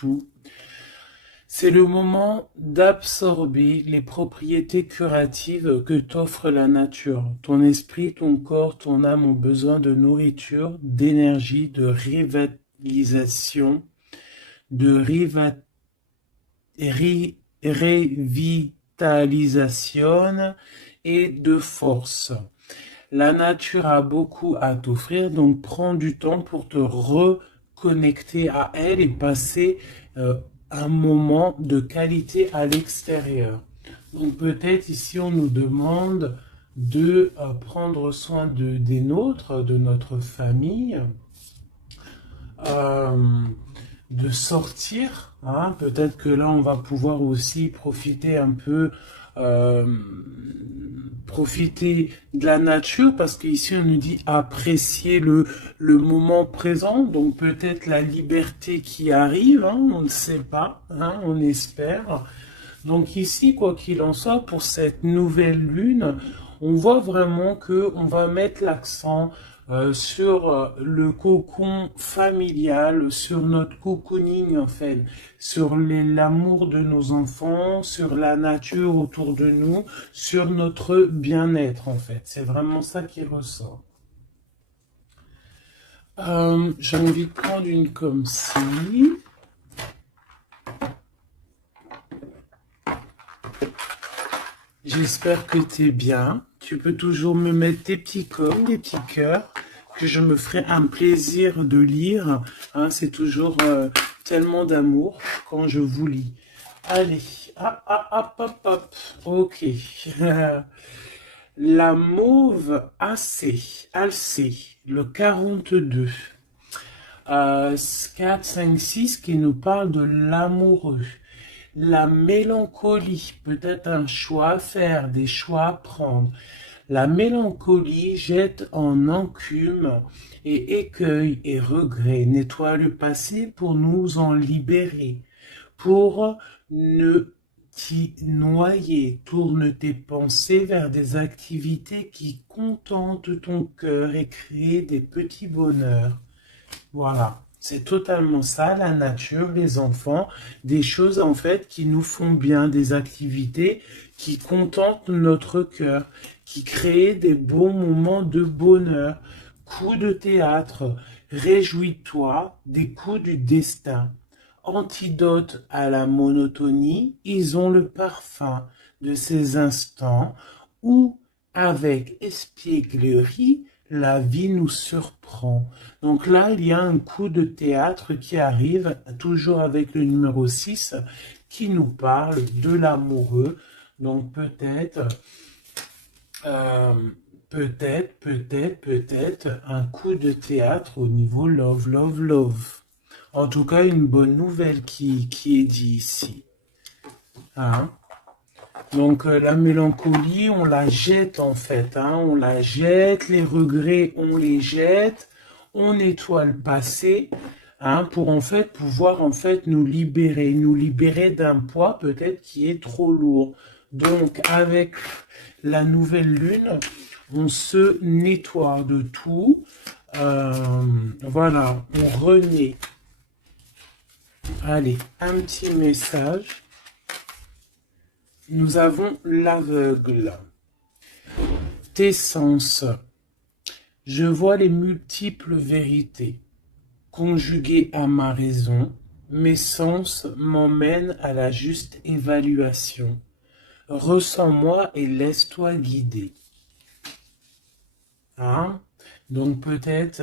tout. C'est le moment d'absorber les propriétés curatives que t'offre la nature. Ton esprit, ton corps, ton âme ont besoin de nourriture, d'énergie, de revitalisation, de revitalisation et de force. La nature a beaucoup à t'offrir, donc prends du temps pour te reconnecter à elle et passer un moment de qualité à l'extérieur. Donc peut-être ici on nous demande de prendre soin des nôtres, de notre famille, euh, de sortir. Hein. Peut-être que là on va pouvoir aussi profiter un peu euh, profiter de la nature parce qu'ici on nous dit apprécier le moment présent, donc peut-être la liberté qui arrive, hein, on ne sait pas, hein, on espère. Donc ici, quoi qu'il en soit, pour cette nouvelle lune, on voit vraiment que on va mettre l'accent sur le cocon familial, sur notre cocooning en fait, sur l'amour de nos enfants, sur la nature autour de nous, sur notre bien-être en fait. C'est vraiment ça qui ressort. J'ai envie de prendre une comme ci. J'espère que tu es bien. Tu peux toujours me mettre tes petits coms, des petits cœurs, que je me ferai un plaisir de lire. Hein, c'est toujours tellement d'amour quand je vous lis. Allez, hop, hop, hop, hop, hop. Ok. La mauve Alcée, le 42. 4, 5, 6 qui nous parle de l'amoureux. La mélancolie, peut-être un choix à faire, des choix à prendre. La mélancolie jette en encume et écueil et regret, nettoie le passé pour nous en libérer, pour ne t'y noyer. Tourne tes pensées vers des activités qui contentent ton cœur et créent des petits bonheurs. Voilà, c'est totalement ça, la nature, les enfants, des choses en fait qui nous font bien, des activités qui contentent notre cœur, qui créent des bons moments de bonheur. Coups de théâtre, réjouis-toi des coups du destin. Antidote à la monotonie, ils ont le parfum de ces instants où, avec espièglerie, la vie nous surprend. Donc là, il y a un coup de théâtre qui arrive, toujours avec le numéro 6, qui nous parle de l'amoureux. Donc euh, peut-être un coup de théâtre au niveau love, love, love. En tout cas, une bonne nouvelle qui est dit ici. Hein? Donc la mélancolie, on la jette en fait, hein, on la jette, les regrets, on les jette, on nettoie le passé, hein, pour en fait pouvoir en fait nous libérer d'un poids peut-être qui est trop lourd. Donc avec la nouvelle lune, on se nettoie de tout, euh, voilà, on renaît. Allez, un petit message. Nous avons l'aveugle. Tes sens. Je vois les multiples vérités. Conjuguées à ma raison, mes sens m'emmènent à la juste évaluation. Ressens-moi et laisse-toi guider. Hein? Donc peut-être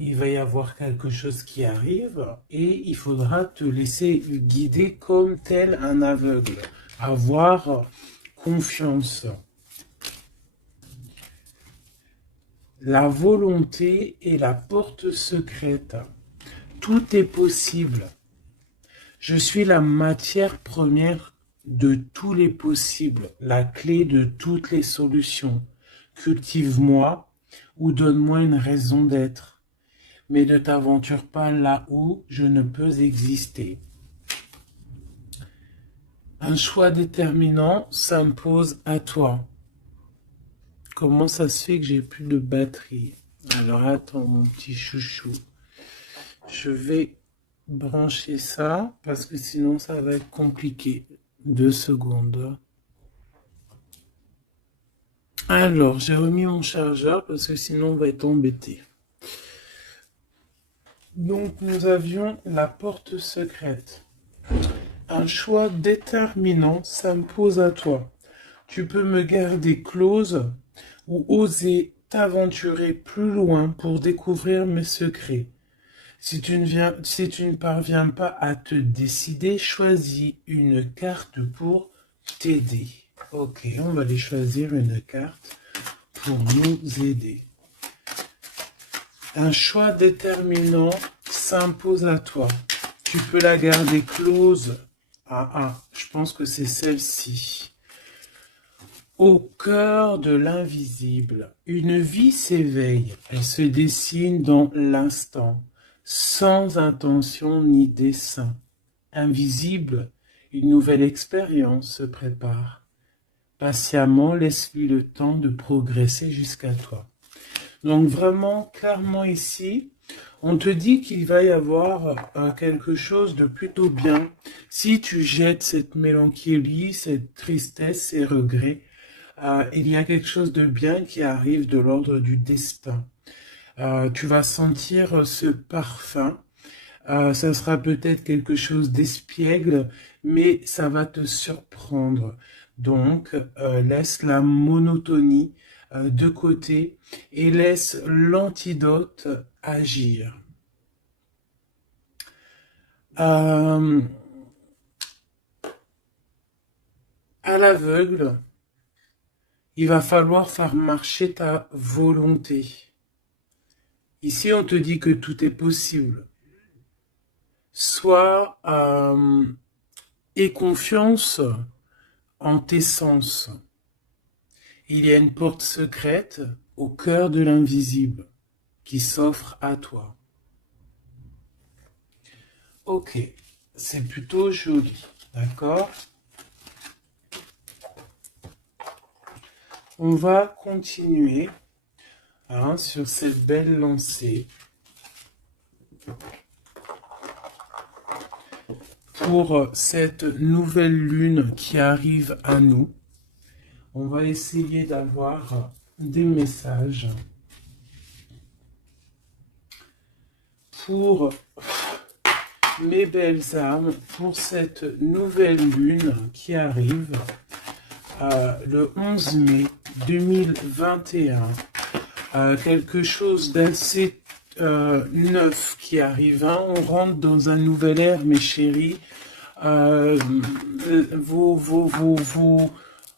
il va y avoir quelque chose qui arrive et il faudra te laisser guider comme tel un aveugle. Avoir confiance. La volonté est la porte secrète. Tout est possible. Je suis la matière première de tous les possibles, la clé de toutes les solutions. Cultive-moi ou donne-moi une raison d'être, mais ne t'aventure pas là où je ne peux exister. Un choix déterminant s'impose à toi. Comment ça se fait que j'ai plus de batterie? Alors attends mon petit chouchou. Je vais brancher ça, parce que sinon ça va être compliqué. 2 secondes. Alors, j'ai remis mon chargeur, parce que sinon on va être embêté. Donc, nous avions la porte secrète. Un choix déterminant s'impose à toi. Tu peux me garder close ou oser t'aventurer plus loin pour découvrir mes secrets. Si tu ne parviens pas à te décider, choisis une carte pour t'aider. Ok, on va aller choisir une carte pour nous aider. Un choix déterminant s'impose à toi. Tu peux la garder close. Je pense que c'est celle-ci. Au cœur de l'invisible, une vie s'éveille. Elle se dessine dans l'instant, sans intention ni dessein. Invisible, une nouvelle expérience se prépare. Patiemment, laisse-lui le temps de progresser jusqu'à toi. Donc vraiment, clairement ici, on te dit qu'il va y avoir quelque chose de plutôt bien. Si tu jettes cette mélancolie, cette tristesse, ces regrets, il y a quelque chose de bien qui arrive de l'ordre du destin. Tu vas sentir ce parfum. Ça sera peut-être quelque chose d'espiègle, mais ça va te surprendre. Donc, laisse la monotonie de côté et laisse l'antidote agir. À l'aveugle, il va falloir faire marcher ta volonté. Ici, on te dit que tout est possible. Sois aie confiance en tes sens. Il y a une porte secrète au cœur de l'invisible qui s'offre à toi. Ok, c'est plutôt joli, d'accord? On va continuer sur cette belle lancée pour cette nouvelle lune qui arrive à nous. On va essayer d'avoir des messages pour mes belles âmes, pour cette nouvelle lune qui arrive le 11 mai 2021. Quelque chose d'assez neuf qui arrive. On rentre dans un nouvel ère, mes chéris.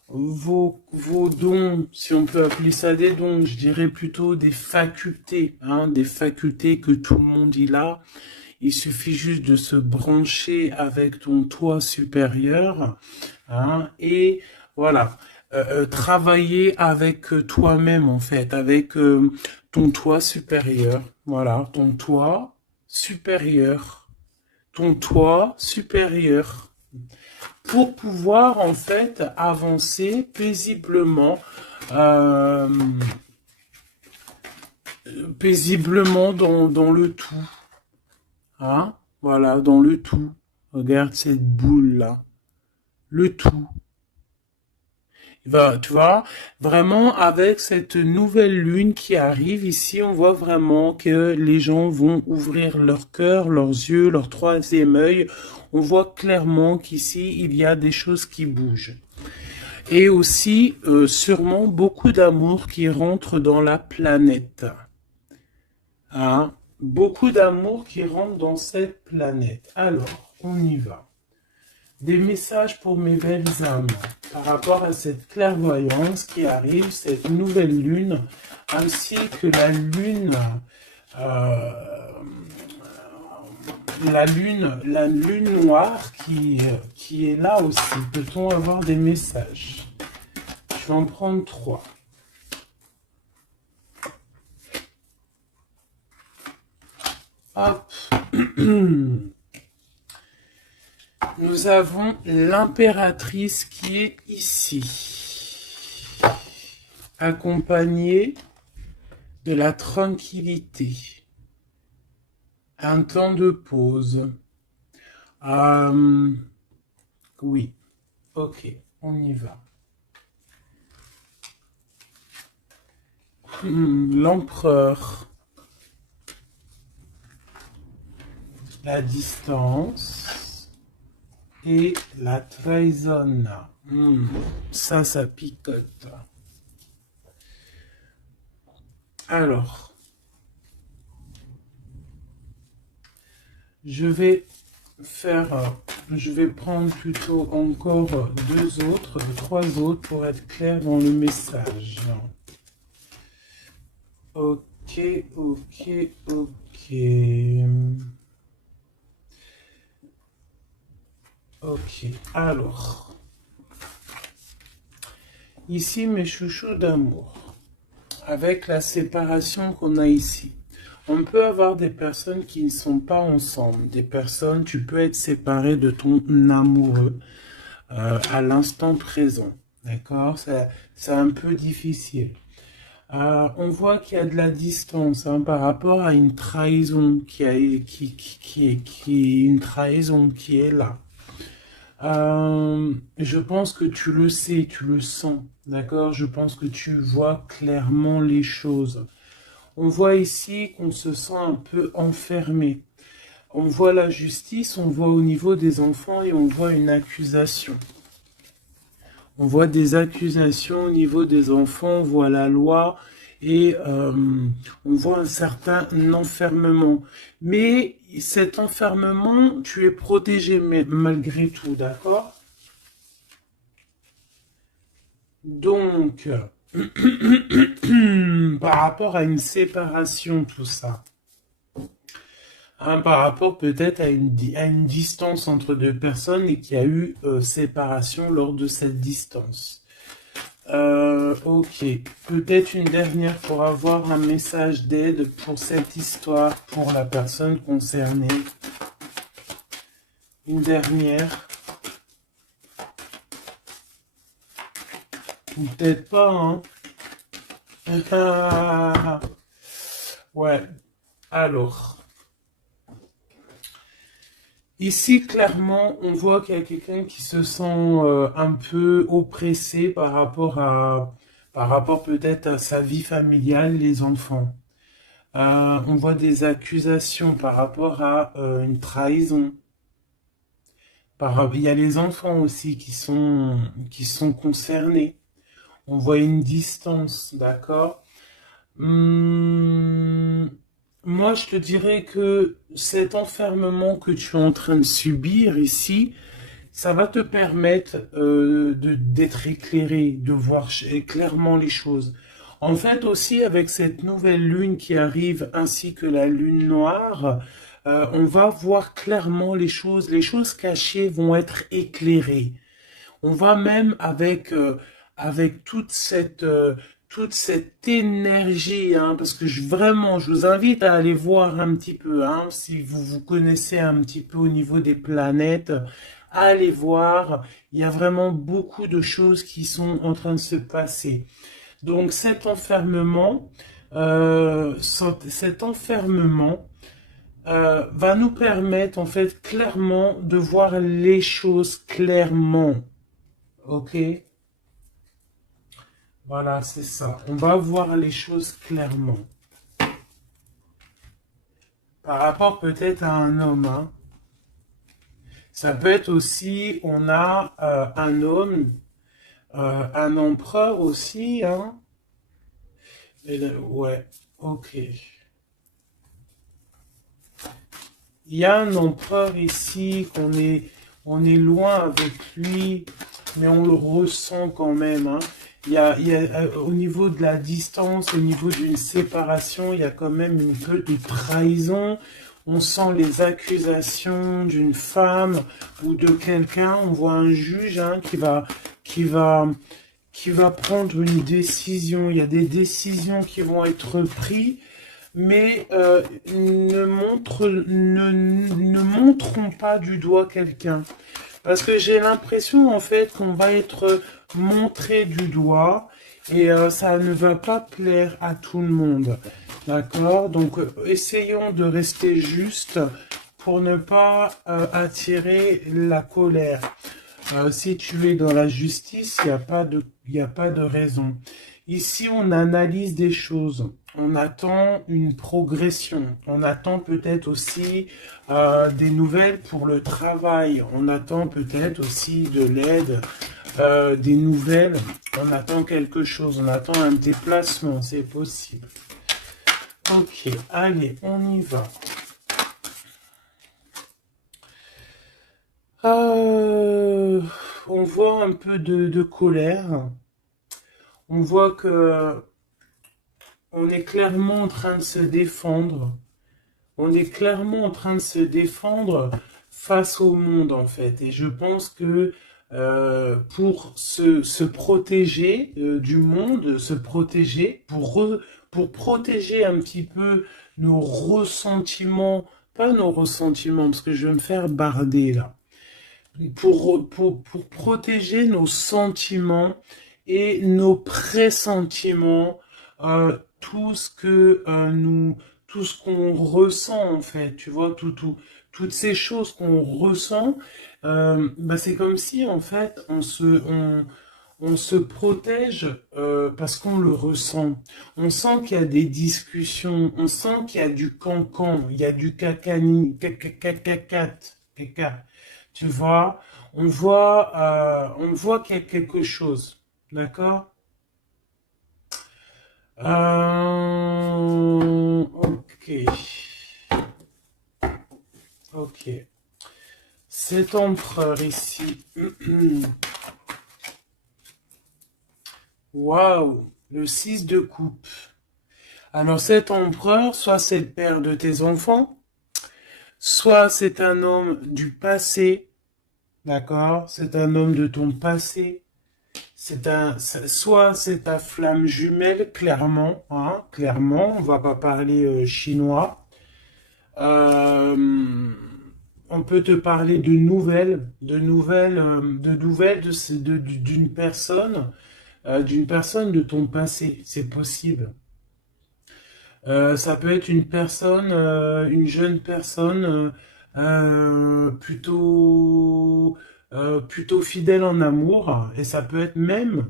Vos dons, si on peut appeler ça des dons, je dirais plutôt des facultés, des facultés que tout le monde y a. Il suffit juste de se brancher avec ton toi supérieur, et voilà, travailler avec toi-même en fait, avec ton toi supérieur, voilà, ton toi supérieur, pour pouvoir en fait avancer paisiblement, dans le tout. Voilà, dans le tout. Regarde cette boule-là. Le tout. Tu vois, vraiment, avec cette nouvelle lune qui arrive ici, on voit vraiment que les gens vont ouvrir leur cœur, leurs yeux, leur troisième œil. On voit clairement qu'ici, il y a des choses qui bougent. Et aussi, sûrement, beaucoup d'amour qui rentre dans la planète. Beaucoup d'amour qui rentre dans cette planète. Alors, on y va. Des messages pour mes belles âmes par rapport à cette clairvoyance qui arrive, cette nouvelle lune, ainsi que la lune noire qui est là aussi. Peut-on avoir des messages? Je vais en prendre 3. Hop. Nous avons l'impératrice qui est ici, accompagnée de la tranquillité. Un temps de pause. Oui, ok, on y va. L'empereur, la distance et la trahison. Ça picote. Alors, je vais prendre plutôt encore trois autres pour être clair dans le message. Ok, ok, ok. Ok, alors. Ici, mes chouchous d'amour. Avec la séparation qu'on a ici. On peut avoir des personnes qui ne sont pas ensemble. Des personnes, tu peux être séparé de ton amoureux à l'instant présent. D'accord? C'est un peu difficile. On voit qu'il y a de la distance par rapport à une trahison qui est une trahison qui est là. Je pense que tu le sais, tu le sens, d'accord? Je pense que tu vois clairement les choses. On voit ici qu'on se sent un peu enfermé. On voit la justice, on voit au niveau des enfants et on voit une accusation. On voit des accusations au niveau des enfants, on voit la loi et on voit un certain enfermement. Mais cet enfermement, tu es protégé malgré tout, d'accord? Donc, par rapport à une séparation, tout ça. Par rapport peut-être à une distance entre deux personnes et qu'il y a eu séparation lors de cette distance. Ok, peut-être une dernière pour avoir un message d'aide pour cette histoire, pour la personne concernée. Une dernière. Ou peut-être pas, hein. Ouais, alors. Ici, clairement, on voit qu'il y a quelqu'un qui se sent un peu oppressé par rapport peut-être à sa vie familiale, les enfants. On voit des accusations par rapport à une trahison. Il y a les enfants aussi qui sont concernés. On voit une distance, d'accord? Moi, je te dirais que cet enfermement que tu es en train de subir ici, ça va te permettre d'être éclairé, de voir clairement les choses. En fait, aussi, avec cette nouvelle lune qui arrive, ainsi que la lune noire, on va voir clairement les choses cachées vont être éclairées. On va même avec toute cette énergie, parce que vraiment, je vous invite à aller voir un petit peu, si vous vous connaissez un petit peu au niveau des planètes, allez voir, il y a vraiment beaucoup de choses qui sont en train de se passer. Donc cet enfermement va nous permettre en fait clairement de voir les choses clairement. Ok? Voilà, c'est ça. On va voir les choses clairement. Par rapport peut-être à un homme. Ça peut être aussi, on a un homme, un empereur aussi. Ouais, ok. Il y a un empereur ici, on est loin avec lui, mais on le ressent quand même. Il y a, au niveau de la distance, au niveau d'une séparation, il y a quand même une peu de trahison. On sent les accusations d'une femme ou de quelqu'un. On voit un juge qui va prendre une décision. Il y a des décisions qui vont être prises, mais ne montrons pas du doigt quelqu'un. Parce que j'ai l'impression en fait qu'on va être montré du doigt et ça ne va pas plaire à tout le monde. D'accord? Donc, essayons de rester juste pour ne pas attirer la colère. Si tu es dans la justice, il n'y a pas de raison. Ici, on analyse des choses. On attend une progression. On attend peut-être aussi des nouvelles pour le travail. On attend peut-être aussi de l'aide, des nouvelles. On attend quelque chose. On attend un déplacement. C'est possible. Ok, allez, on y va. Euh, on voit un peu de colère. On voit que on est clairement en train de se défendre. On est clairement en train de se défendre face au monde, en fait. Et je pense que pour se protéger du monde, se protéger, pour protéger un petit peu nos ressentiments, pas nos ressentiments, parce que je vais me faire barder là, pour protéger nos sentiments et nos pressentiments, tout ce que tout ce qu'on ressent en fait, tu vois, toutes ces choses qu'on ressent, bah, c'est comme si en fait on se protège parce qu'on le ressent. On sent qu'il y a des discussions, on sent qu'il y a du cancan, il y a du cacani, caca. Tu vois, on voit qu'il y a quelque chose, d'accord? Ok, ok. Cet empereur ici, waouh, le 6 de coupe. Alors cet empereur, soit c'est le père de tes enfants, soit c'est un homme du passé, d'accord? C'est un homme de ton passé. Soit c'est ta flamme jumelle, clairement, hein, clairement, on va pas parler chinois. Euh, on peut te parler de nouvelles d'une personne de ton passé, c'est possible. Ça peut être une personne, une jeune personne plutôt fidèle en amour, et ça peut être même.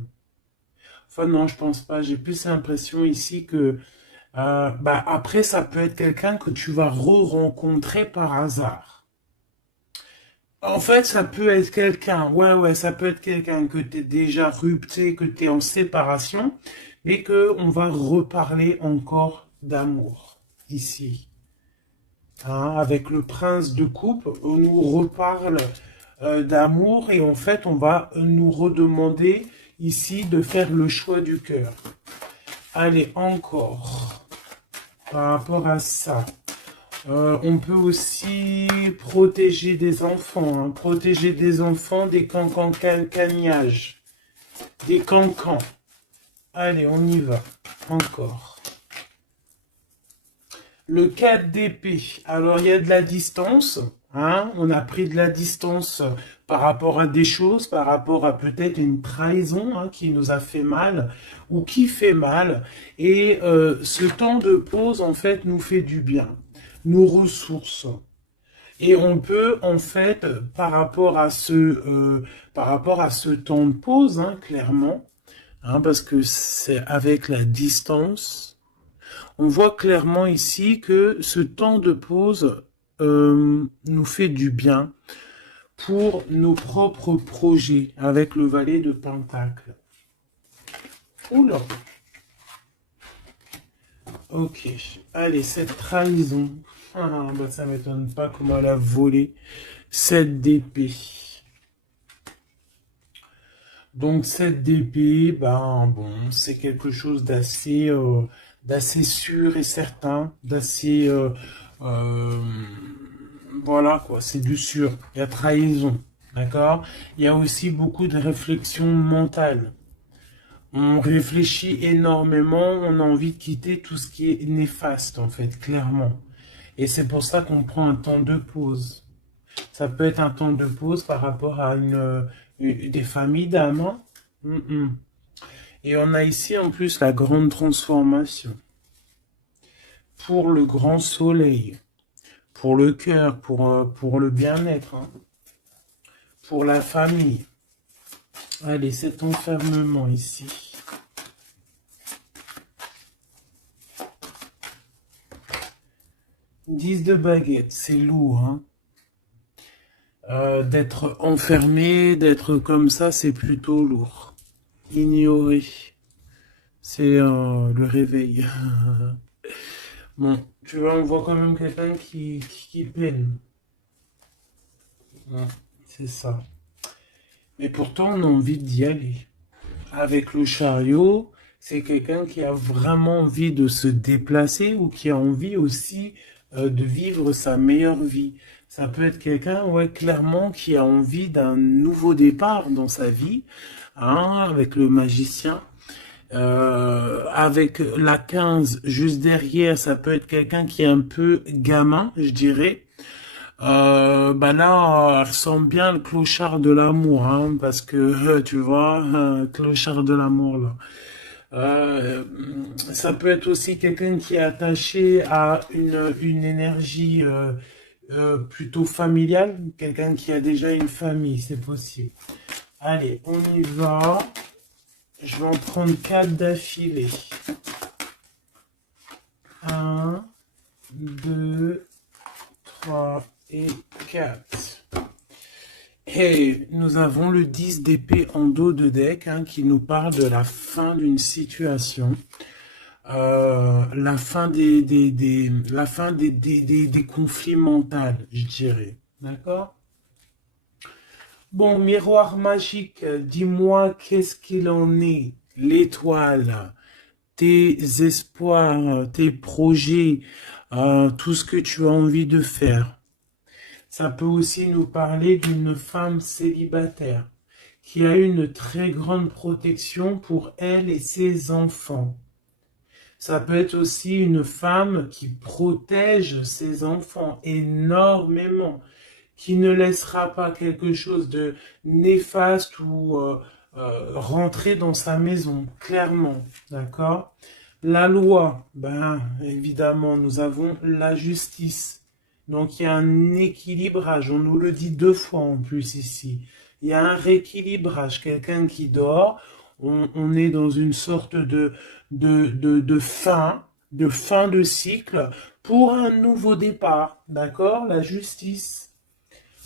Enfin non, je pense pas. J'ai plus l'impression ici que bah après ça peut être quelqu'un que tu vas re-rencontrer par hasard. En fait, ça peut être quelqu'un, ouais, ça peut être quelqu'un que tu es déjà rupté, que tu es en séparation, mais que on va reparler encore d'amour ici. Hein, avec le prince de coupe, on nous reparle d'amour et en fait, on va nous redemander ici de faire le choix du cœur. Allez, encore, par rapport à ça. On peut aussi protéger des enfants, hein, protéger des enfants des cancans-cagnages, des cancans. Allez, on y va. Encore. Le 4 d'épée. Alors, il y a de la distance. Hein, on a pris de la distance par rapport à des choses, par rapport à peut-être une trahison hein, qui nous a fait mal ou qui fait mal. Et ce temps de pause, en fait, nous fait du bien, nous ressource. Et on peut, en fait, par rapport à ce temps de pause, hein, clairement, hein, parce que c'est avec la distance, on voit clairement ici que ce temps de pause nous fait du bien pour nos propres projets avec le valet de Pentacle. Oula. Ok. Allez, cette trahison. Ah, bah ça m'étonne pas comment elle a volé cette d'épée. Donc cette d'épée, ben bon, c'est quelque chose d'assez sûr et certain, euh, voilà quoi, c'est du sûr. Il y a trahison, d'accord? Il y a aussi beaucoup de réflexion mentale. On réfléchit énormément, on a envie de quitter tout ce qui est néfaste en fait, clairement. Et c'est pour ça qu'on prend un temps de pause. Ça peut être un temps de pause par rapport à des familles d'âmes. Hein. Et on a ici en plus la grande transformation. pour le grand soleil, pour le cœur, pour le bien-être, hein, pour la famille. Allez, cet enfermement ici. Dix de baguette, c'est lourd, hein. D'être enfermé, d'être comme ça, c'est plutôt lourd. Ignorer, c'est le réveil. Bon, tu vois, on voit quand même quelqu'un qui peine. Ouais, c'est ça. Mais pourtant, on a envie d'y aller. Avec le chariot, c'est quelqu'un qui a vraiment envie de se déplacer ou qui a envie aussi de vivre sa meilleure vie. Ça peut être quelqu'un, ouais, clairement, qui a envie d'un nouveau départ dans sa vie, hein, avec le magicien. Avec la 15 juste derrière, ça peut être quelqu'un qui est un peu gamin, je dirais. Bah là, elle ressemble bien le clochard de l'amour, hein, parce que tu vois, clochard de l'amour là. Euh, Ça peut être aussi quelqu'un qui est attaché à une énergie plutôt familiale, quelqu'un qui a déjà une famille, c'est possible. Allez, on y va. Je vais en prendre 4 d'affilée. Un, 2, 3 et 4. Et nous avons le 10 d'épée en dos de deck, hein, qui nous parle de la fin d'une situation. La fin des conflits mentaux, je dirais. D'accord? Bon, miroir magique, dis-moi qu'est-ce qu'il en est? L'étoile, tes espoirs, tes projets, tout ce que tu as envie de faire. Ça peut aussi nous parler d'une femme célibataire qui a une très grande protection pour elle et ses enfants. Ça peut être aussi une femme qui protège ses enfants énormément, qui ne laissera pas quelque chose de néfaste ou rentrer dans sa maison, clairement, d'accord? La loi, ben évidemment, nous avons la justice. Donc il y a un équilibrage, on nous le dit 2 fois en plus ici. Il y a un rééquilibrage, quelqu'un qui dort, on est dans une sorte de fin de cycle pour un nouveau départ, d'accord? La justice.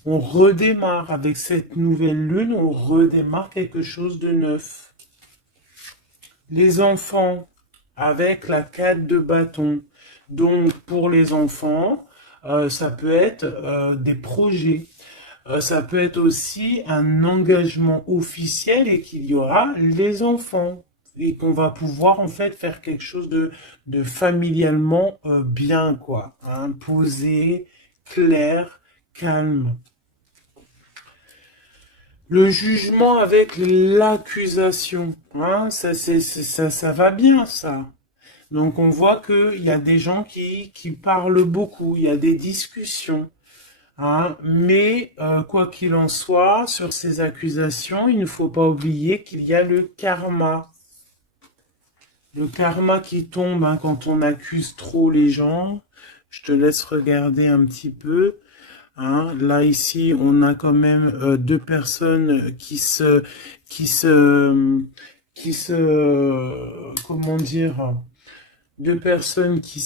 On redémarre avec cette nouvelle lune, on redémarre quelque chose de neuf. Les enfants, avec la 4 de bâton. Donc pour les enfants, ça peut être des projets. Ça peut être aussi un engagement officiel et qu'il y aura les enfants. Et qu'on va pouvoir en fait faire quelque chose de familialement bien, quoi. Hein, posé, clair, calme. Le jugement avec l'accusation, hein, ça va bien, ça. Donc on voit qu'il y a des gens qui parlent beaucoup, il y a des discussions. Hein, mais quoi qu'il en soit, sur ces accusations, il ne faut pas oublier qu'il y a le karma. Le karma qui tombe, hein, quand on accuse trop les gens. Je te laisse regarder un petit peu. Hein. Là, ici, on a quand même 2 personnes comment dire, 2 personnes qui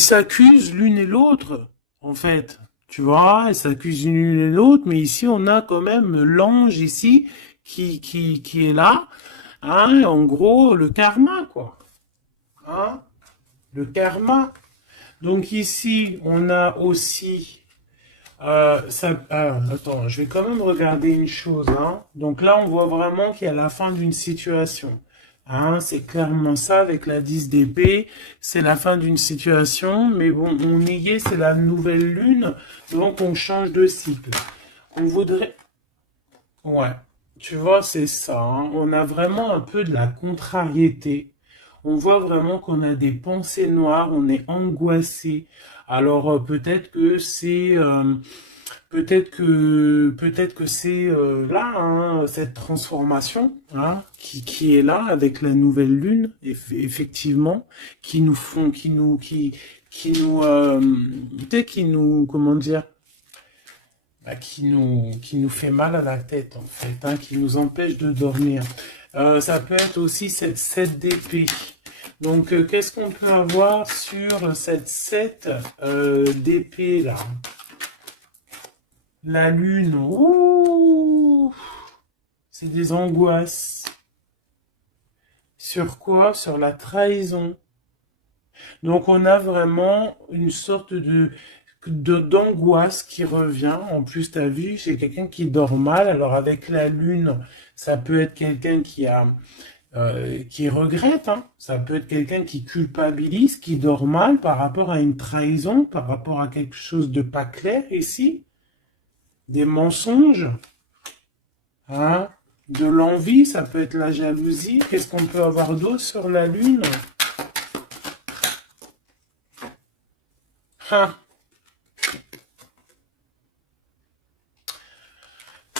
s'accusent l'une et l'autre, en fait. Tu vois, elles s'accusent l'une et l'autre, mais ici, on a quand même l'ange ici qui est là. Hein, en gros, le karma, quoi. Hein, le karma. Donc ici, on a aussi... attends, je vais quand même regarder une chose. Hein. Donc là, on voit vraiment qu'il y a la fin d'une situation. Hein, c'est clairement ça avec la 10 d'épée. C'est la fin d'une situation. Mais bon, on y est, c'est la nouvelle lune. Donc on change de cycle. On voudrait... Ouais, tu vois, c'est ça. Hein. On a vraiment un peu de la contrariété. On voit vraiment qu'on a des pensées noires, on est angoissé. Alors peut-être que c'est peut-être que c'est là hein, cette transformation hein, qui est là avec la nouvelle lune effectivement qui nous peut-être qui nous comment dire bah, qui nous fait mal à la tête en fait hein, qui nous empêche de dormir. Ça peut être aussi cette 7 d'épée. Donc qu'est-ce qu'on peut avoir sur cette 7 d'épée là? La lune, ouh, c'est des angoisses. Sur quoi? Sur la trahison. Donc on a vraiment une sorte d'angoisse qui revient. En plus, t'as vu, c'est quelqu'un qui dort mal. Alors avec la lune, ça peut être quelqu'un qui regrette. Hein. Ça peut être quelqu'un qui culpabilise, qui dort mal par rapport à une trahison, par rapport à quelque chose de pas clair ici. Des mensonges, hein, de l'envie, ça peut être la jalousie. Qu'est-ce qu'on peut avoir d'autre sur la lune? Hein.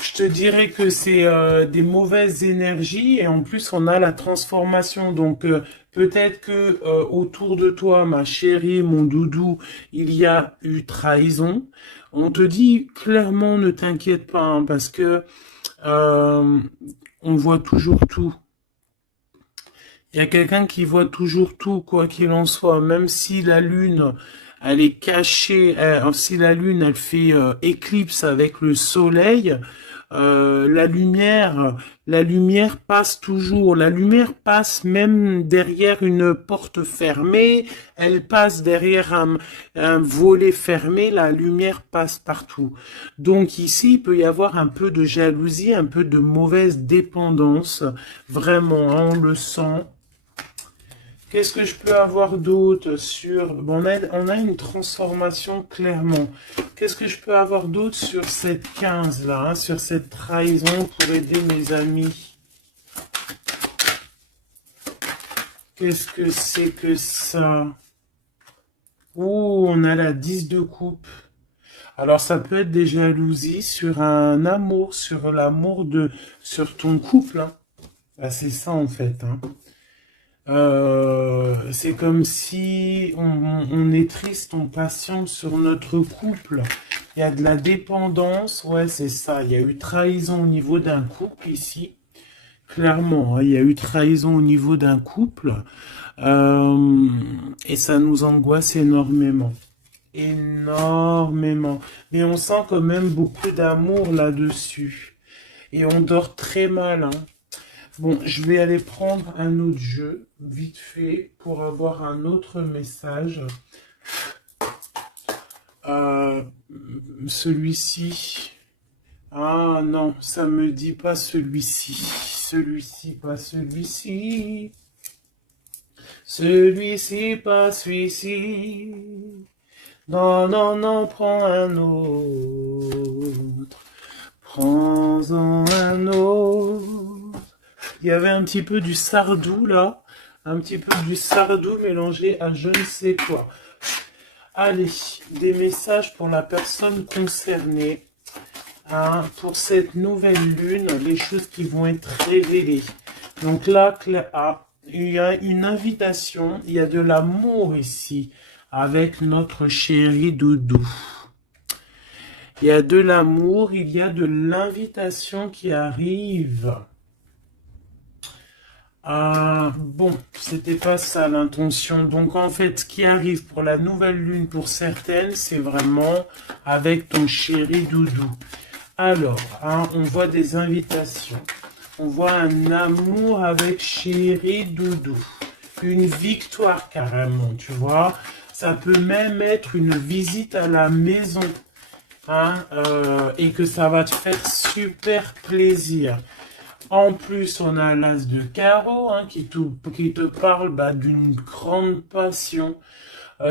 Je te dirais que c'est des mauvaises énergies et en plus on a la transformation. Donc peut-être que autour de toi, ma chérie, mon doudou, il y a eu trahison. On te dit clairement ne t'inquiète pas hein, parce que on voit toujours tout. Il y a quelqu'un qui voit toujours tout, quoi qu'il en soit, même si la lune, elle est cachée, si la lune, elle fait éclipse avec le soleil, la lumière passe toujours. La lumière passe même derrière une porte fermée, elle passe derrière un volet fermé, la lumière passe partout. Donc ici, il peut y avoir un peu de jalousie, un peu de mauvaise dépendance. Vraiment, hein, on le sent. Qu'est-ce que je peux avoir d'autre sur... Bon, on a une transformation clairement. Qu'est-ce que je peux avoir d'autre sur cette 15 là, hein, sur cette trahison pour aider mes amis? Qu'est-ce que c'est que ça? Ouh, on a la 10 de coupe. Alors ça peut être des jalousies sur un amour, sur l'amour sur ton couple. Hein. Bah, c'est ça en fait. Hein. C'est comme si on est triste, on patiente sur notre couple. Il y a de la dépendance, ouais, c'est ça. Il y a eu trahison au niveau d'un couple ici. Clairement, hein, il y a eu trahison au niveau d'un couple. Et ça nous angoisse énormément. Énormément. Mais on sent quand même beaucoup d'amour là-dessus. Et on dort très mal, hein. Bon, je vais aller prendre un autre jeu, vite fait, pour avoir un autre message. Celui-ci. Ah non, ça me dit pas celui-ci. Celui-ci, pas celui-ci. Celui-ci, pas celui-ci. Non, non, non, prends un autre. Prends-en un autre. Il y avait un petit peu du Sardou là, un petit peu du Sardou mélangé à je ne sais quoi. Allez, des messages pour la personne concernée, hein, pour cette nouvelle lune, les choses qui vont être révélées. Donc là, il y a une invitation, il y a de l'amour ici, avec notre chéri doudou. Il y a de l'amour, il y a de l'invitation qui arrive. Bon, c'était pas ça l'intention. Donc en fait, ce qui arrive pour la nouvelle lune pour certaines, c'est vraiment avec ton chéri doudou. Alors, hein, on voit des invitations. On voit un amour avec chéri doudou. Une victoire carrément, tu vois. Ça peut même être une visite à la maison. Hein, et que ça va te faire super plaisir. En plus, on a l'as de carreau hein, qui te parle d'une grande passion,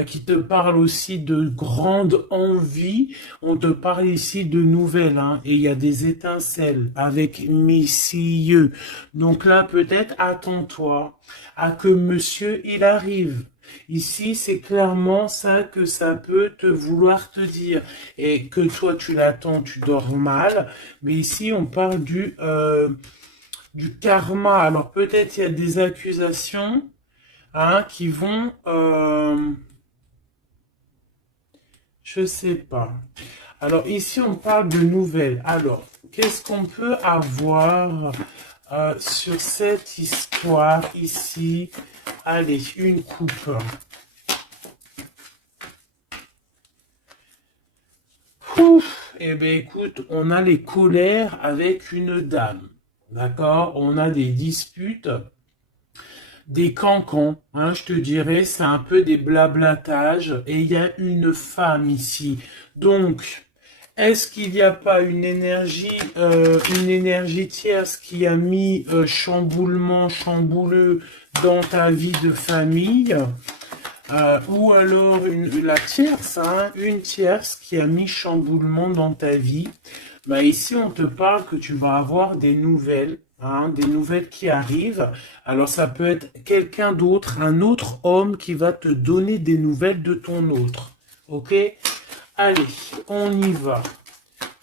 qui te parle aussi de grande envie. On te parle ici de nouvelles, hein, et il y a des étincelles avec messieurs. Donc là, peut-être attends-toi à que monsieur, il arrive. Ici, c'est clairement ça que ça peut te vouloir te dire. Et que toi, tu l'attends, tu dors mal. Mais ici, on parle du karma. Alors, peut-être il y a des accusations hein, qui vont... je sais pas. Alors, ici, on parle de nouvelles. Alors, qu'est-ce qu'on peut avoir sur cette histoire ici? Allez, une coupe. Ouf, eh bien, écoute, on a les colères avec une dame. D'accord? On a des disputes, des cancans. Hein, je te dirais, c'est un peu des blablatages. Et il y a une femme ici. Donc, est-ce qu'il n'y a pas une énergie tierce qui a mis chamboulement, chambouleux dans ta vie de famille? Ou alors la tierce, hein, une tierce qui a mis chamboulement dans ta vie. Bah ici, on te parle que tu vas avoir des nouvelles, hein, des nouvelles qui arrivent. Alors ça peut être quelqu'un d'autre, un autre homme qui va te donner des nouvelles de ton autre. Ok? Allez, on y va.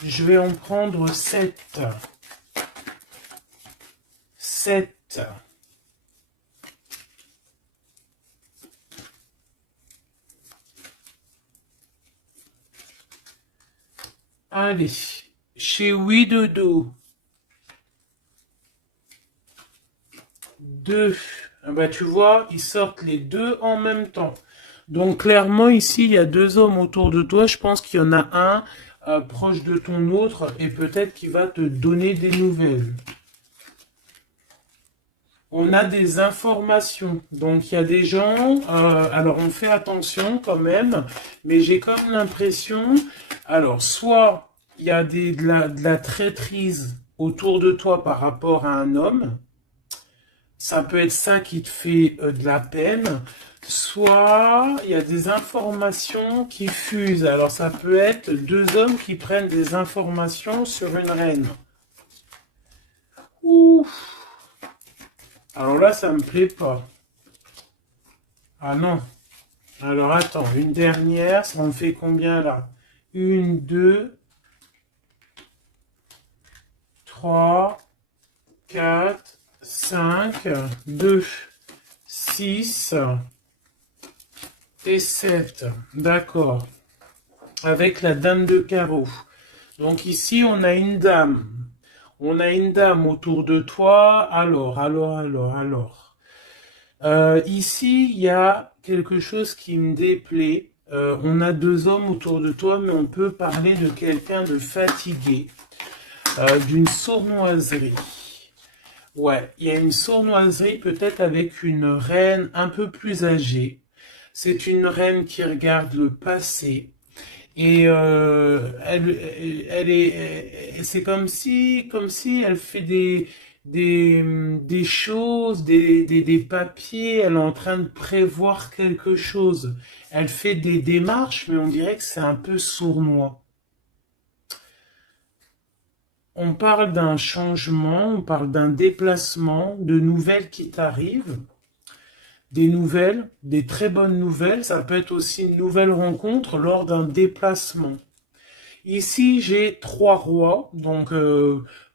Je vais en prendre 7. 7. Allez, chez Oui Dodo. 2. Ah bah, tu vois, ils sortent les deux en même temps. Donc clairement ici, il y a deux hommes autour de toi. Je pense qu'il y en a un proche de ton autre et peut-être qu'il va te donner des nouvelles. On a des informations. Donc il y a des gens, alors on fait attention quand même, mais j'ai comme l'impression, alors soit il y a de la traîtrise autour de toi par rapport à un homme, ça peut être ça qui te fait de la peine, soit il y a des informations qui fusent. Alors ça peut être deux hommes qui prennent des informations sur une reine. Ouh. Alors là, ça me plaît pas. Ah non. Alors attends, une dernière, ça en fait combien là? Une, deux, trois, quatre, cinq, deux, six et 7. D'accord. Avec la dame de carreau. Donc ici, on a une dame. On a une dame autour de toi. Alors. Ici, il y a quelque chose qui me déplaît. On a deux hommes autour de toi, mais on peut parler de quelqu'un de fatigué, d'une sournoiserie. Ouais, il y a une sournoiserie peut-être avec une reine un peu plus âgée. C'est une reine qui regarde le passé. Et c'est comme si elle fait des choses, des papiers. Elle est en train de prévoir quelque chose. Elle fait des démarches, mais on dirait que c'est un peu sournois. On parle d'un changement, on parle d'un déplacement, de nouvelles qui t'arrivent. Des nouvelles, des très bonnes nouvelles. Ça peut être aussi une nouvelle rencontre lors d'un déplacement. Ici, j'ai 3 rois, donc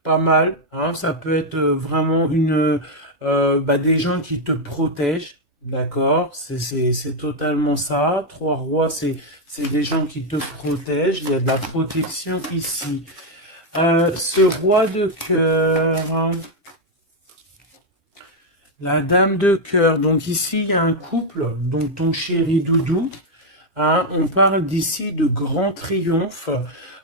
pas mal. Hein, ça peut être vraiment des gens qui te protègent, d'accord? C'est totalement ça. 3 rois, c'est des gens qui te protègent. Il y a de la protection ici. Ce roi de cœur, hein, la dame de cœur. Donc ici, il y a un couple, donc ton chéri Doudou. Hein, on parle d'ici de grand triomphe,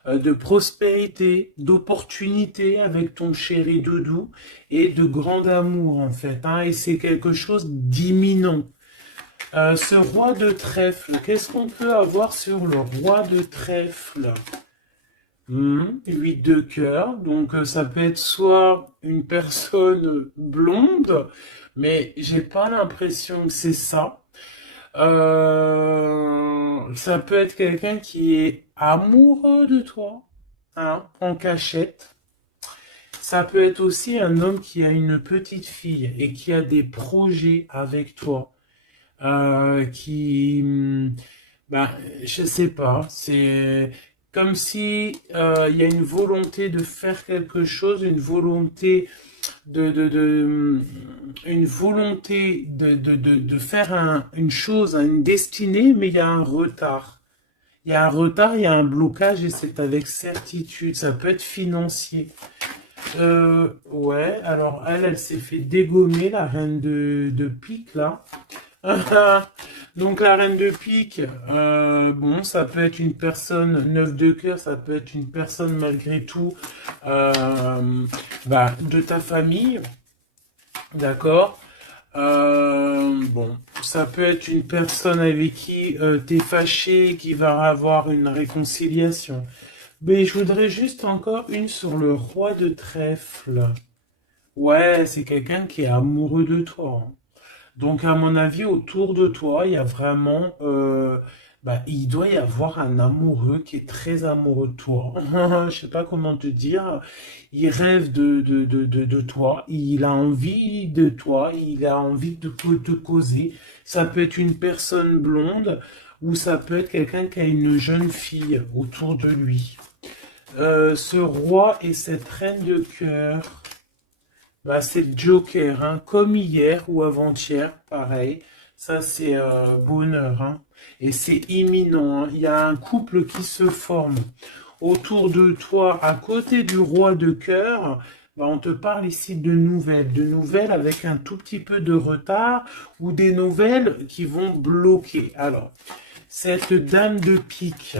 de prospérité, d'opportunité avec ton chéri Doudou et de grand amour en fait. Hein, et c'est quelque chose d'imminent. Ce roi de trèfle, qu'est-ce qu'on peut avoir sur le roi de trèfle? 8 de cœur, donc ça peut être soit une personne blonde, mais j'ai pas l'impression que c'est ça. Ça peut être quelqu'un qui est amoureux de toi, hein, en cachette. Ça peut être aussi un homme qui a une petite fille et qui a des projets avec toi. Ben, je sais pas, c'est comme si il y a une volonté de faire quelque chose, une volonté une volonté de faire une chose, une destinée, mais il y a un retard. Il y a un retard, il y a un blocage et c'est avec certitude. Ça peut être financier. Ouais, alors elle s'est fait dégommer, la reine de pique, là. Donc la reine de pique, bon, ça peut être une personne, neuf de cœur, ça peut être une personne malgré tout de ta famille, d'accord? Bon, ça peut être une personne avec qui t'es fâché, qui va avoir une réconciliation. Mais je voudrais juste encore une sur le roi de trèfle. Ouais, c'est quelqu'un qui est amoureux de toi, hein. Donc, à mon avis, autour de toi, il y a vraiment, il doit y avoir un amoureux qui est très amoureux de toi. Je sais pas comment te dire. Il rêve de toi. Il a envie de toi. Il a envie de te causer. Ça peut être une personne blonde ou ça peut être quelqu'un qui a une jeune fille autour de lui. Ce roi et cette reine de cœur. Bah, c'est le Joker, hein, comme hier ou avant-hier, pareil. Ça, c'est bonheur, hein. Et c'est imminent, hein. Il y a un couple qui se forme autour de toi, à côté du roi de cœur. Bah, on te parle ici de nouvelles avec un tout petit peu de retard ou des nouvelles qui vont bloquer. Alors, cette dame de pique.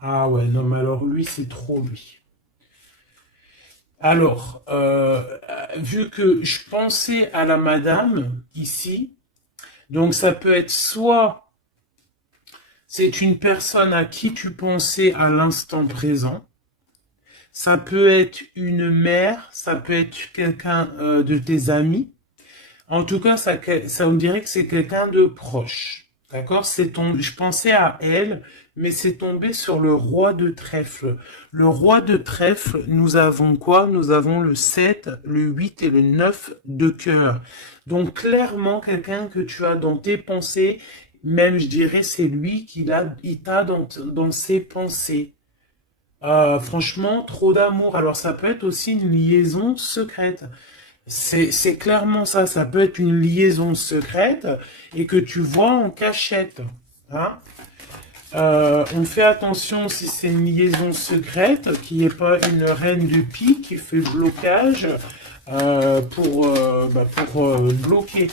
Ah ouais, non, mais alors lui, c'est trop lui. Alors, vu que je pensais à la madame ici, donc ça peut être soit c'est une personne à qui tu pensais à l'instant présent, ça peut être une mère, ça peut être quelqu'un de tes amis. En tout cas, ça on dirait que c'est quelqu'un de proche. D'accord? Je pensais à elle, mais c'est tombé sur le roi de trèfle. Le roi de trèfle, nous avons quoi? Nous avons le 7, le 8 et le 9 de cœur. Donc, clairement, quelqu'un que tu as dans tes pensées, même je dirais, c'est lui il t'a dans ses pensées. Franchement, trop d'amour. Alors, ça peut être aussi une liaison secrète. C'est clairement ça, ça peut être une liaison secrète et que tu vois en cachette, hein. On fait attention si c'est une liaison secrète, qu'il n'y ait pas une reine de pique qui fait blocage pour bloquer,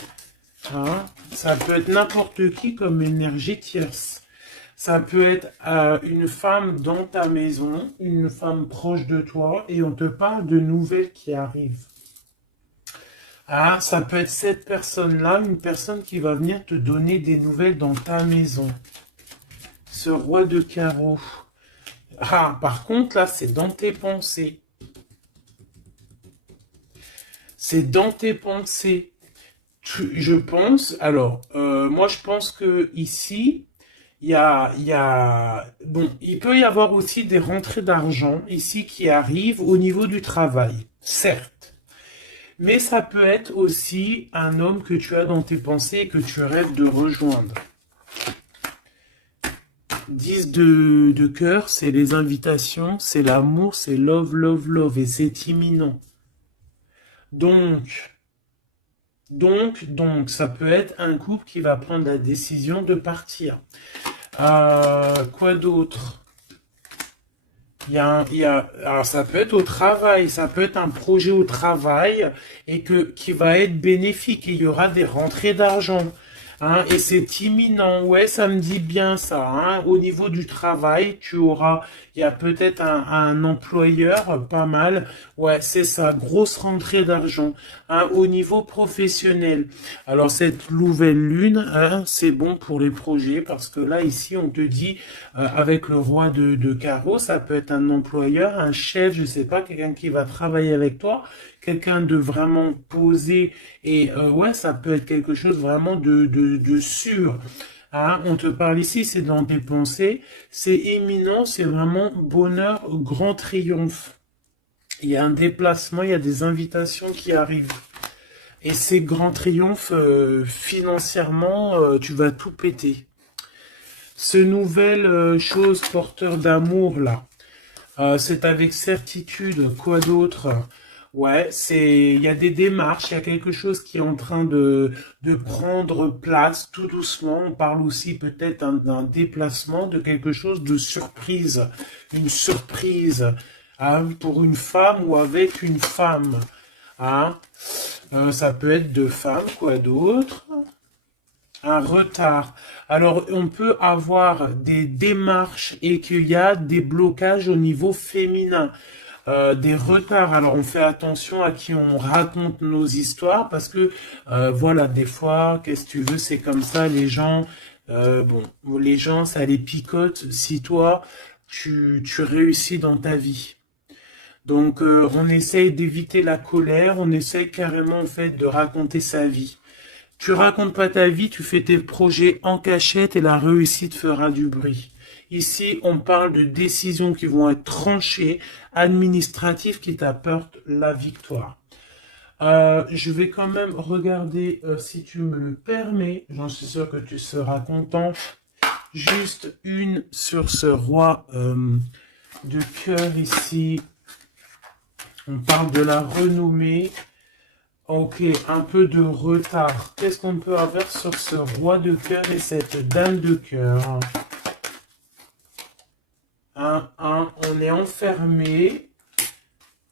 hein. Ça peut être n'importe qui comme énergie tierce. Ça peut être une femme dans ta maison, une femme proche de toi et on te parle de nouvelles qui arrivent. Ah, ça peut être cette personne-là, une personne qui va venir te donner des nouvelles dans ta maison. Ce roi de carreau. Ah, par contre, là, c'est dans tes pensées. C'est dans tes pensées. Je pense, alors, moi, je pense que ici, bon, il peut y avoir aussi des rentrées d'argent ici qui arrivent au niveau du travail, certes. Mais ça peut être aussi un homme que tu as dans tes pensées et que tu rêves de rejoindre. 10 de cœur, c'est les invitations, c'est l'amour, c'est love, love, love, et c'est imminent. Donc, ça peut être un couple qui va prendre la décision de partir. Quoi d'autre? Alors ça peut être au travail, ça peut être un projet au travail et qui va être bénéfique et il y aura des rentrées d'argent. Hein, et c'est imminent, ouais, ça me dit bien ça. Hein. Au niveau du travail, il y a peut-être un employeur, pas mal. Ouais, c'est ça, grosse rentrée d'argent. Hein, au niveau professionnel. Alors cette nouvelle lune, hein, c'est bon pour les projets parce que là ici on te dit avec le roi de carreau, ça peut être un employeur, un chef, je sais pas, quelqu'un qui va travailler avec toi, quelqu'un de vraiment posé et ouais, ça peut être quelque chose vraiment de sûr. Hein, on te parle ici, c'est dans tes pensées, c'est imminent, c'est vraiment bonheur, grand triomphe. Il y a un déplacement, il y a des invitations qui arrivent. Et ces grands triomphes, financièrement, tu vas tout péter. Ce nouvel chose porteur d'amour là, c'est avec certitude. Quoi d'autre? Ouais, il y a des démarches, il y a quelque chose qui est en train de prendre place tout doucement. On parle aussi peut-être d'un déplacement, de quelque chose de surprise, une surprise, hein, pour une femme ou avec une femme, hein. Ça peut être deux femmes, quoi d'autre? Un retard. Alors, on peut avoir des démarches et qu'il y a des blocages au niveau féminin, des retards. Alors, on fait attention à qui on raconte nos histoires parce que, voilà, des fois, qu'est-ce que tu veux, c'est comme ça, les gens, bon, les gens, ça les picote si toi, tu réussis dans ta vie. Donc, on essaye d'éviter la colère, on essaye carrément, en fait, de raconter sa vie. Tu racontes pas ta vie, tu fais tes projets en cachette et la réussite fera du bruit. Ici, on parle de décisions qui vont être tranchées, administratives qui t'apportent la victoire. Je vais quand même regarder, si tu me le permets, j'en suis sûr que tu seras content, juste une sur ce roi de cœur ici. On parle de la renommée. Ok, un peu de retard. Qu'est-ce qu'on peut avoir sur ce roi de cœur et cette dame de cœur? On est enfermé.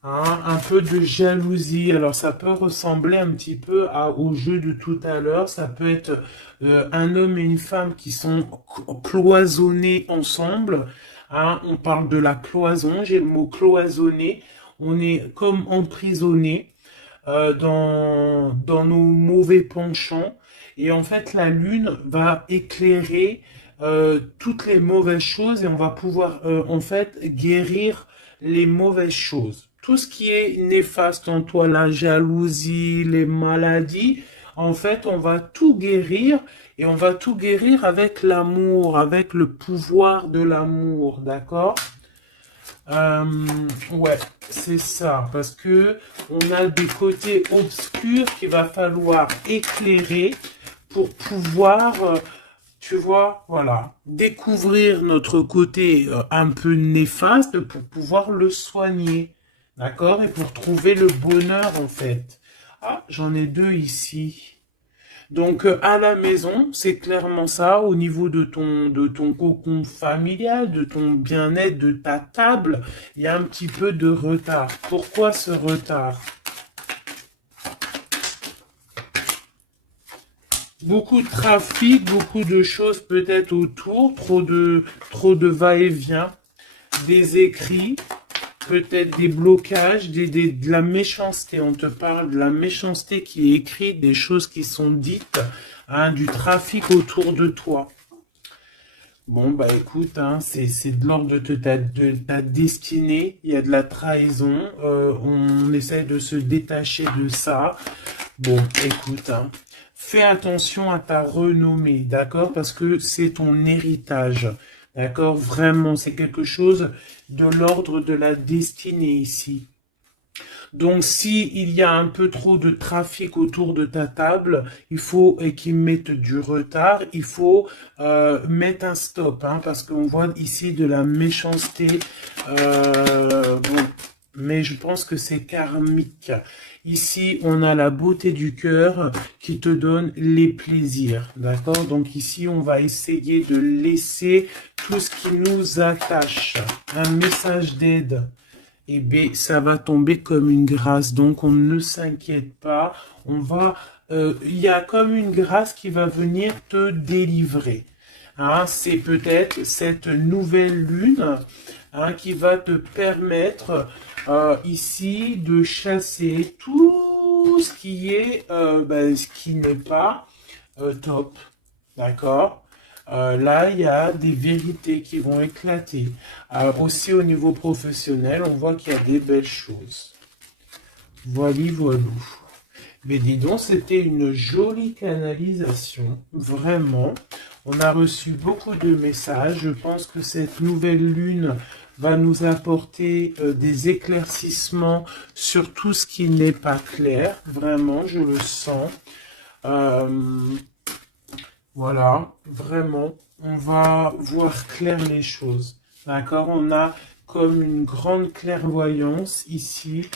Un peu de jalousie. Alors, ça peut ressembler un petit peu au jeu de tout à l'heure. Ça peut être un homme et une femme qui sont cloisonnés ensemble. On parle de la cloison. J'ai le mot cloisonné. On est comme emprisonné dans nos mauvais penchants. Et en fait, la lune va éclairer toutes les mauvaises choses et on va pouvoir en fait guérir les mauvaises choses. Tout ce qui est néfaste en toi, la jalousie, les maladies, en fait, on va tout guérir et on va tout guérir avec l'amour, avec le pouvoir de l'amour, d'accord? Ouais, c'est ça, parce que on a des côtés obscurs qu'il va falloir éclairer pour pouvoir, tu vois, voilà, découvrir notre côté un peu néfaste pour pouvoir le soigner, d'accord? Et pour trouver le bonheur, en fait. Ah, j'en ai deux ici. Donc à la maison, c'est clairement ça, au niveau de ton cocon familial, de ton bien-être, de ta table, il y a un petit peu de retard. Pourquoi ce retard? Beaucoup de trafic, beaucoup de choses peut-être autour, trop de va-et-vient, des écrits, peut-être des blocages, de la méchanceté. On te parle de la méchanceté qui est écrite, des choses qui sont dites, hein, du trafic autour de toi. Bon, bah écoute, hein, c'est de l'ordre de ta destinée, il y a de la trahison, on essaie de se détacher de ça. Bon, écoute, hein, fais attention à ta renommée, d'accord? Parce que c'est ton héritage. D'accord? Vraiment, c'est quelque chose de l'ordre de la destinée ici. Donc, si il y a un peu trop de trafic autour de ta table, il faut qu'ils mettent du retard, il faut mettre un stop, hein, parce qu'on voit ici de la méchanceté. Bon, mais je pense que c'est karmique. Ici, on a la beauté du cœur qui te donne les plaisirs, d'accord? Donc ici, on va essayer de laisser tout ce qui nous attache. Un message d'aide. Eh bien, ça va tomber comme une grâce. Donc, on ne s'inquiète pas. Il y a comme une grâce qui va venir te délivrer. Hein, c'est peut-être cette nouvelle lune, hein, qui va te permettre ici de chasser tout ce qui est, ce qui n'est pas top. D'accord? Là, il y a des vérités qui vont éclater. Aussi au niveau professionnel, on voit qu'il y a des belles choses. Voilou. Mais dis donc, c'était une jolie canalisation, vraiment. On a reçu beaucoup de messages. Je pense que cette nouvelle lune va nous apporter des éclaircissements sur tout ce qui n'est pas clair. Vraiment, je le sens. Voilà, vraiment, on va voir clair les choses. D'accord? On a comme une grande clairvoyance ici.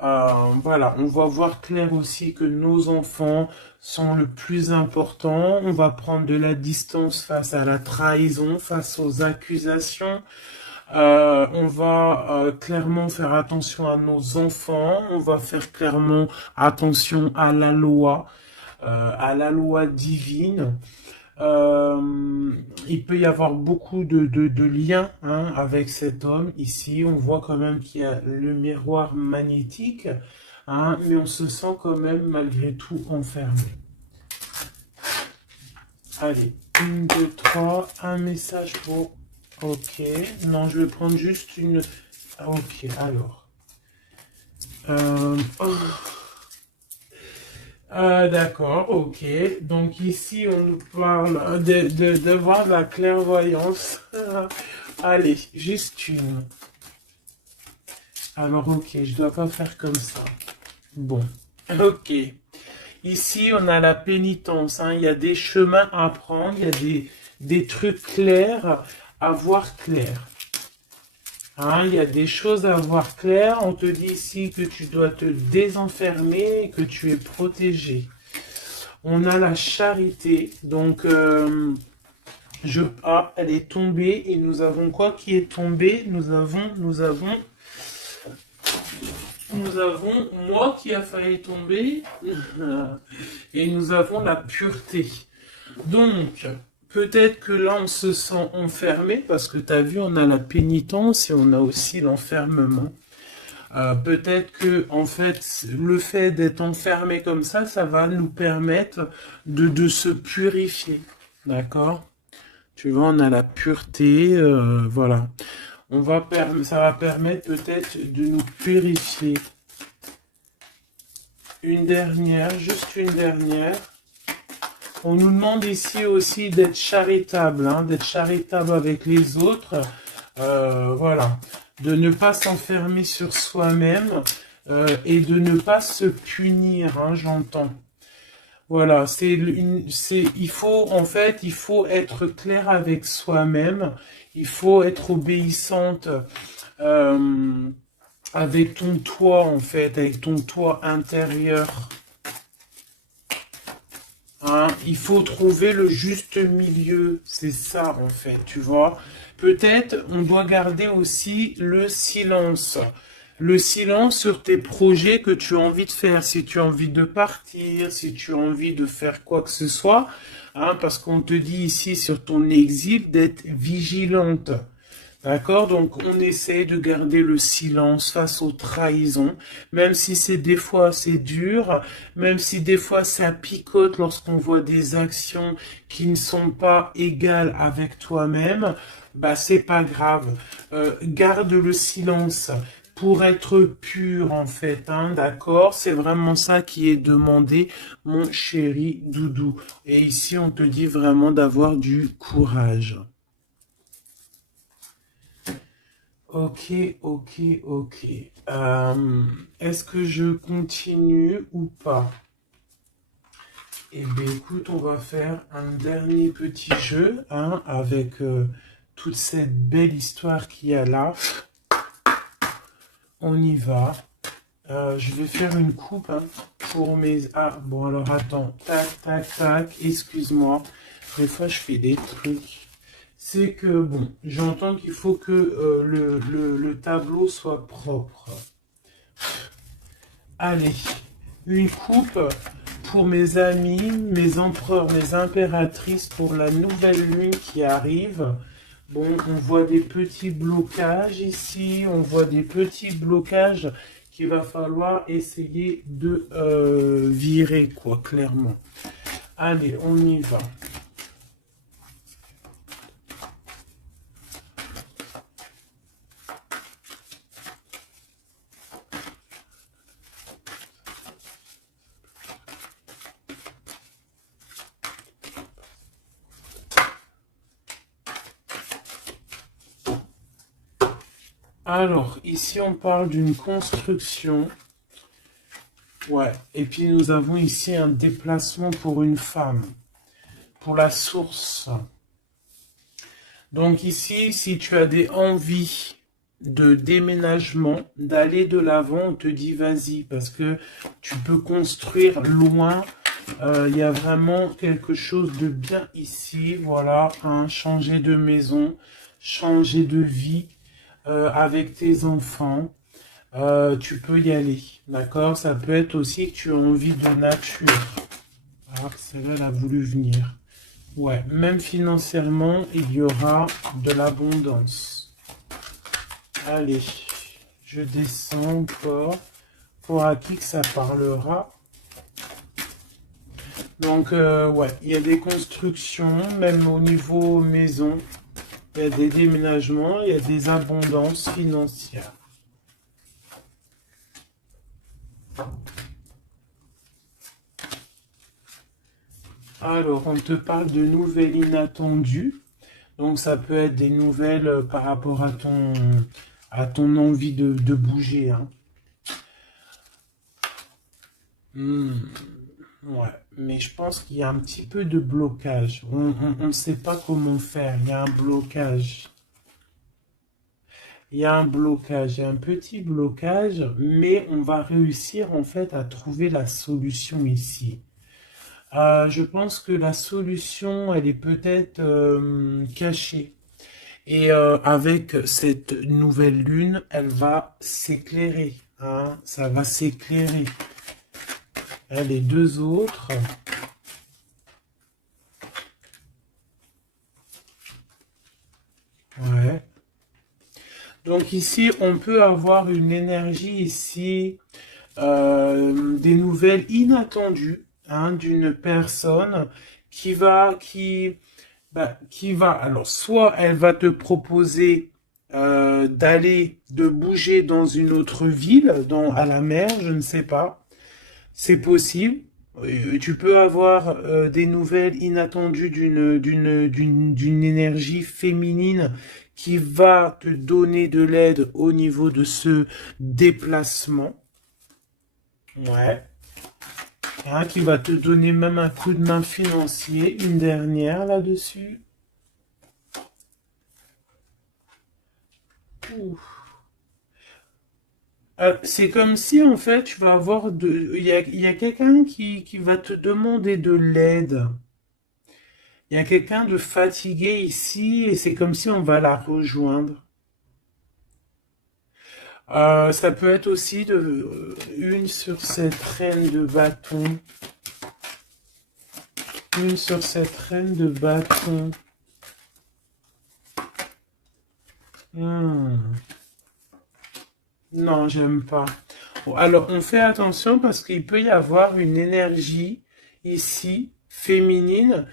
Voilà, on va voir clair aussi que nos enfants sont le plus important. On va prendre de la distance face à la trahison, face aux accusations. On va clairement faire attention à nos enfants. On va faire clairement attention à la loi divine. Il peut y avoir beaucoup de liens hein, avec cet homme. Ici, on voit quand même qu'il y a le miroir magnétique, hein, mais on se sent quand même malgré tout enfermé. Allez, 1, 2, 3, un message pour... Ok, non, je vais prendre juste une... Ok, alors. Oh. D'accord, ok. Donc ici, on nous parle de voir la clairvoyance. Allez, juste une. Alors, ok, je dois pas faire comme ça. Bon, ok. Ici, on a la pénitence. Hein. Il y a des chemins à prendre. Il y a des trucs clairs à voir clair. Hein, il y a des choses à voir clair. On te dit ici que tu dois te désenfermer et que tu es protégé. On a la charité. Donc, elle est tombée. Et nous avons quoi qui est tombé? Nous avons moi qui a failli tomber. Et nous avons la pureté. Donc, peut-être que là, on se sent enfermé, parce que tu as vu, on a la pénitence et on a aussi l'enfermement. Peut-être que, en fait, le fait d'être enfermé comme ça va nous permettre de se purifier. D'accord? Tu vois, on a la pureté, voilà. Ça va permettre peut-être de nous purifier. Une dernière, juste une dernière. On nous demande ici aussi d'être charitable, hein, d'être charitable avec les autres. Voilà. De ne pas s'enfermer sur soi-même et de ne pas se punir, hein, j'entends. Voilà, il faut être clair avec soi-même. Il faut être obéissante avec ton toi, en fait, avec ton toi intérieur. Hein, il faut trouver le juste milieu, c'est ça en fait, tu vois. Peut-être on doit garder aussi le silence. Le silence sur tes projets que tu as envie de faire, si tu as envie de partir, si tu as envie de faire quoi que ce soit, hein, parce qu'on te dit ici sur ton exil d'être vigilante. D'accord? Donc, on essaie de garder le silence face aux trahisons, même si des fois c'est dur, même si des fois ça picote lorsqu'on voit des actions qui ne sont pas égales avec toi-même, bah, c'est pas grave. Garde le silence pour être pur, en fait, hein, d'accord? C'est vraiment ça qui est demandé, mon chéri doudou. Et ici, on te dit vraiment d'avoir du courage. Ok, ok, ok. Est-ce que je continue ou pas? Eh bien, écoute, on va faire un dernier petit jeu hein, avec toute cette belle histoire qu'il y a là. On y va. Je vais faire une coupe hein, pour mes... Ah, bon, alors attends. Tac, tac, tac. Excuse-moi. Des fois, je fais des trucs. C'est que, bon, j'entends qu'il faut que le tableau soit propre. Allez, une coupe pour mes amis, mes empereurs, mes impératrices pour la nouvelle lune qui arrive. Bon, on voit des petits blocages ici, on voit des petits blocages qu'il va falloir essayer de virer, quoi, clairement. Allez, on y va. Alors, ici, on parle d'une construction. Ouais. Et puis, nous avons ici un déplacement pour une femme. Pour la source. Donc ici, si tu as des envies de déménagement, d'aller de l'avant, on te dit vas-y, parce que tu peux construire loin. Il y a vraiment quelque chose de bien ici. Voilà, hein, changer de maison, changer de vie avec tes enfants. Tu peux y aller, d'accord? Ça peut être aussi que tu as envie de nature. Alors, celle-là, elle a voulu venir. Ouais, même financièrement, il y aura de l'abondance. Allez, je descends encore. Pour à qui que ça parlera. Donc, ouais, il y a des constructions, même au niveau maison. Il y a des déménagements, il y a des abondances financières. Alors, on te parle de nouvelles inattendues. Donc, ça peut être des nouvelles par rapport à ton envie de bouger. Hein. Ouais, mais je pense qu'il y a un petit peu de blocage. On ne sait pas comment faire. Il y a un blocage. Il y a un blocage, il y a un petit blocage, mais on va réussir en fait à trouver la solution ici. Je pense que la solution, elle est peut-être cachée. Et avec cette nouvelle lune, elle va s'éclairer. Hein, ça va s'éclairer. Les deux autres. Ouais. Donc ici, on peut avoir une énergie ici, des nouvelles inattendues hein, d'une personne qui va, alors soit elle va te proposer de bouger dans une autre ville, à la mer, je ne sais pas, c'est possible. Tu peux avoir des nouvelles inattendues d'une énergie féminine qui va te donner de l'aide au niveau de ce déplacement. Ouais. Hein, qui va te donner même un coup de main financier. Une dernière là-dessus. C'est comme si en fait tu vas avoir il y a quelqu'un qui va te demander de l'aide. Il y a quelqu'un de fatigué ici et c'est comme si on va la rejoindre. Ça peut être aussi une sur cette reine de bâton. Une sur cette reine de bâton. Non, j'aime pas. Bon, alors, on fait attention parce qu'il peut y avoir une énergie ici, féminine,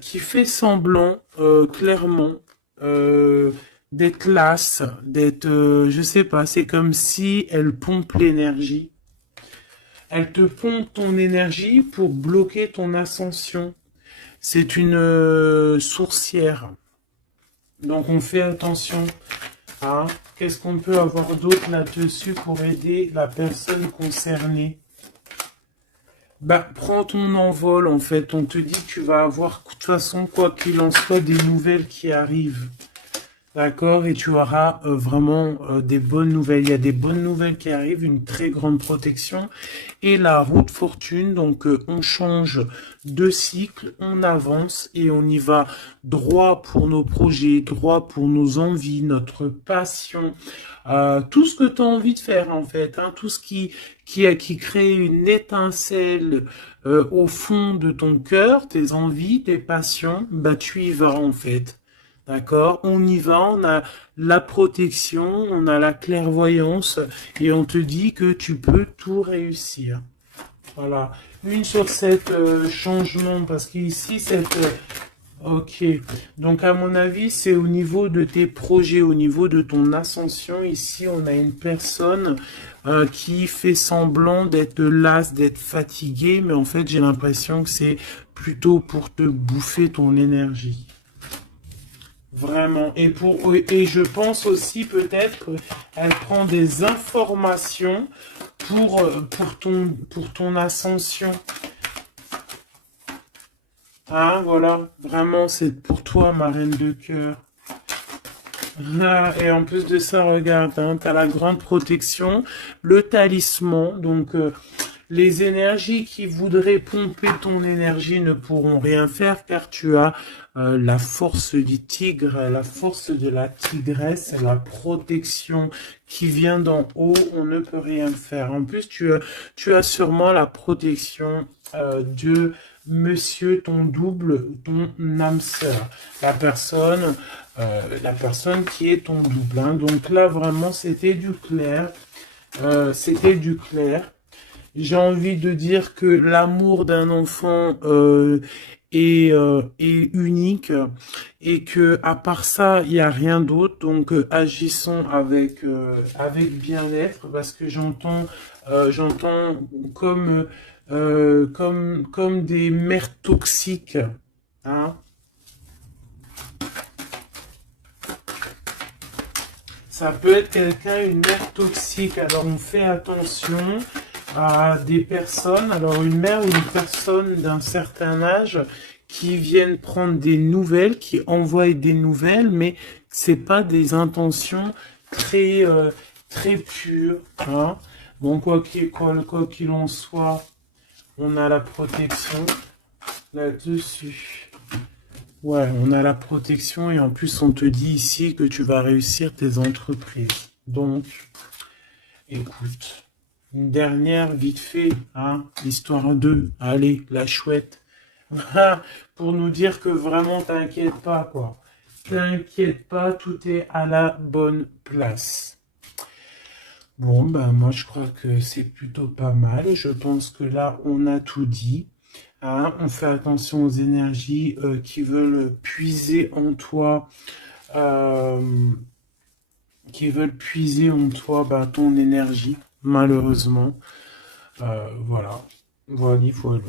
qui fait semblant, clairement, d'être lasse, d'être, je sais pas, c'est comme si elle pompe l'énergie. Elle te pompe ton énergie pour bloquer ton ascension. C'est une sourcière. Donc on fait attention. Hein. Qu'est-ce qu'on peut avoir d'autre là-dessus pour aider la personne concernée? Prends ton envol en fait. On te dit que tu vas avoir, de toute façon, quoi qu'il en soit, des nouvelles qui arrivent. D'accord, et tu auras vraiment des bonnes nouvelles. Il y a des bonnes nouvelles qui arrivent, une très grande protection. Et la route fortune, donc on change de cycle, on avance et on y va droit pour nos projets, droit pour nos envies, notre passion. Tout ce que tu as envie de faire en fait, hein, tout ce qui crée une étincelle au fond de ton cœur, tes envies, tes passions, tu y vas en fait. D'accord? On y va, on a la protection, on a la clairvoyance et on te dit que tu peux tout réussir. Voilà. Une sur cette changement parce qu'ici, ok. Donc, à mon avis, c'est au niveau de tes projets, au niveau de ton ascension. Ici, on a une personne qui fait semblant d'être lasse, d'être fatiguée, mais en fait, j'ai l'impression que c'est plutôt pour te bouffer ton énergie. Vraiment. Et je pense aussi peut-être qu'elle prend des informations pour ton ascension. Hein, voilà. Vraiment, c'est pour toi, ma reine de cœur. Ah, et en plus de ça, regarde, hein, tu as la grande protection, le talisman. Donc, les énergies qui voudraient pomper ton énergie ne pourront rien faire car tu as la force du tigre, la force de la tigresse, la protection qui vient d'en haut. On ne peut rien faire. En plus, tu as sûrement la protection de monsieur, ton double, ton âme sœur, la personne qui est ton double. Hein. Donc là, vraiment, c'était du clair. C'était du clair. J'ai envie de dire que l'amour d'un enfant est unique et que à part ça, il n'y a rien d'autre. Donc agissons avec bien-être parce que j'entends comme comme des mères toxiques. Hein. Ça peut être quelqu'un, une mère toxique. Alors on fait attention à des personnes, alors une mère ou une personne d'un certain âge qui viennent prendre des nouvelles, qui envoient des nouvelles, mais c'est pas des intentions très pures. Hein. Bon, quoi qu'il en soit, on a la protection là-dessus. Ouais, on a la protection et en plus on te dit ici que tu vas réussir tes entreprises. Donc, écoute. Une dernière, vite fait, hein, histoire 2. Allez, la chouette. Pour nous dire que vraiment, t'inquiète pas, quoi. T'inquiète pas, tout est à la bonne place. Bon, ben, moi, je crois que c'est plutôt pas mal. Je pense que là, on a tout dit. Hein, on fait attention aux énergies qui veulent puiser en toi. Ben, ton énergie, malheureusement. Voilà. Voilà, voilà.